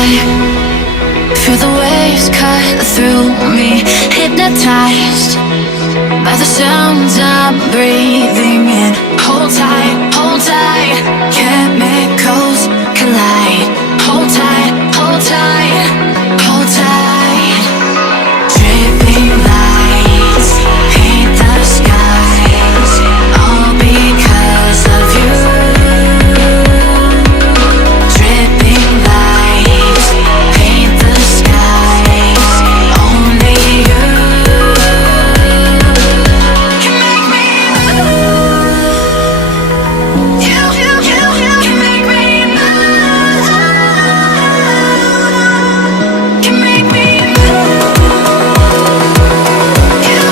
sky. Feel the waves cut through me, hypnotized by the sounds I'm breathing in. Hold tight, hold tight, chemicals collide. Hold tight, hold tight, hold tight. Dripping lights paint the skies, all because of you. Dripping lights paint the skies, only you can make me move. You can make me move. Can make me move. You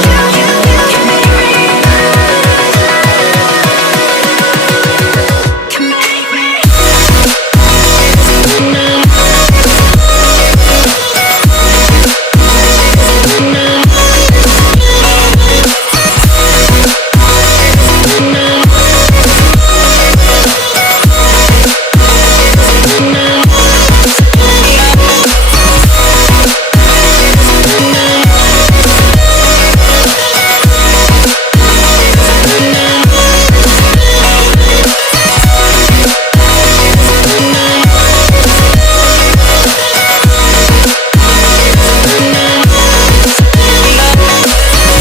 can make me move. Can make me.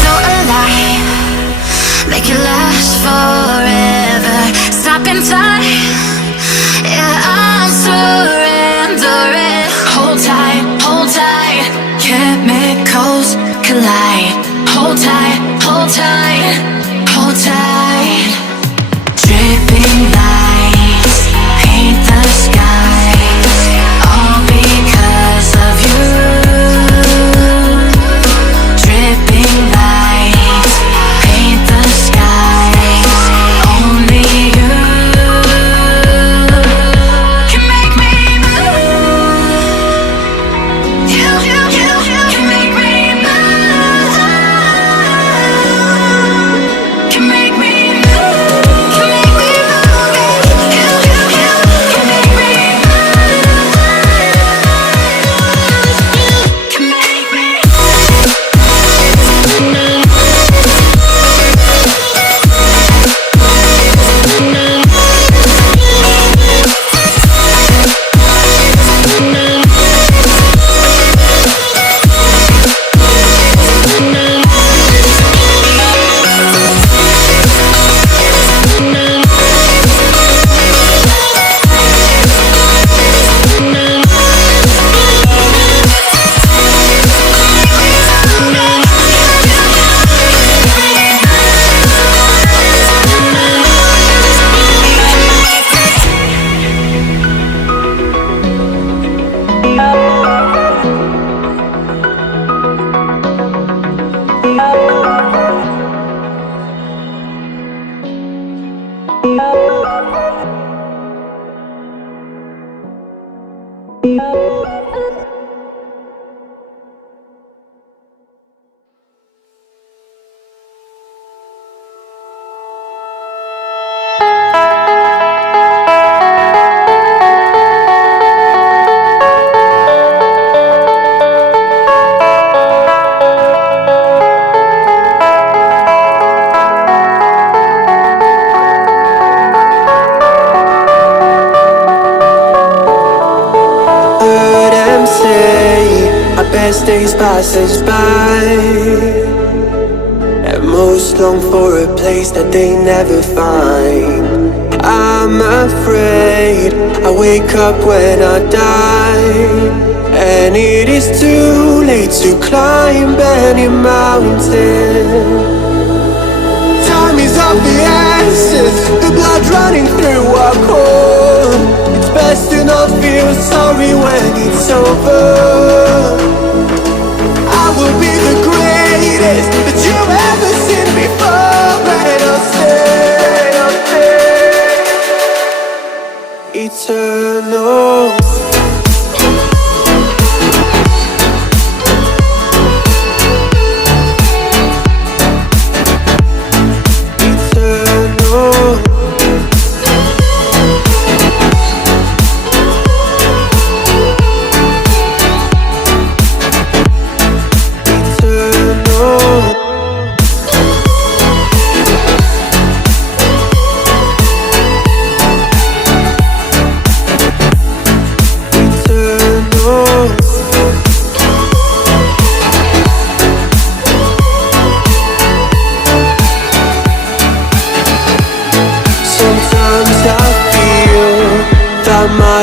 So alive, make it last forever. Stop in time, yeah, I'm surrendering. Hold tight, chemicals collide. Hold tight, hold tight, hold tight. Dripping lights paint the skies, all because of you. Dripping lights paint the skies, only you can make me move. You can make me move. Can make me move. Can make me move. You can make me move. Can make me. Heard them say our best days pass us by, and most long for a place that they never find. I'm afraid I wake up when I die, and it is too late to climb any mountain. Time is of the essence, the blood running through our core. It's best to not feel sorry when it's over. I will be the greatest that you've ever seen before, and I'll stay eternal.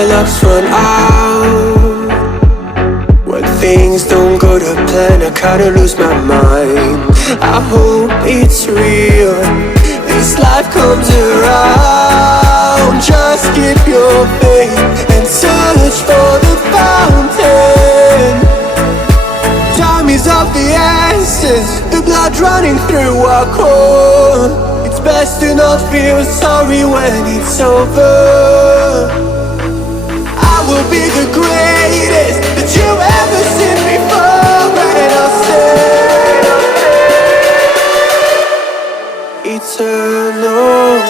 luck's run out. When things don't go to plan, I kinda lose my mind. I hope it's real, this life comes around. Just keep your faith and search for the fountain. Time is of the essence, the blood running through our core. It's best to not feel sorry when it's over. I will be the greatest that you've ever seen before, and I'll stay eternal.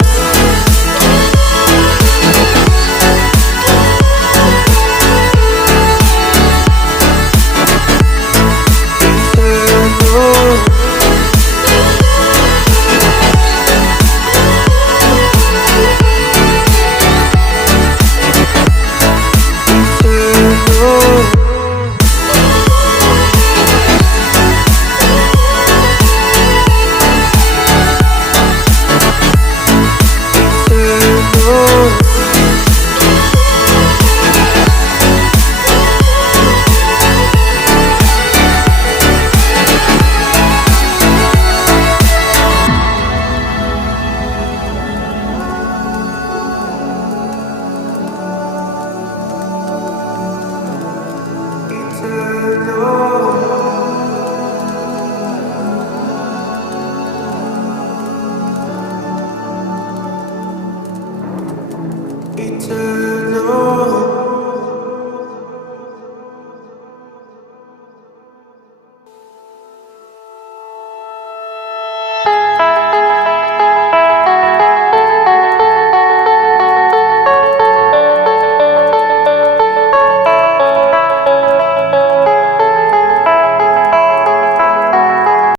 Eternal.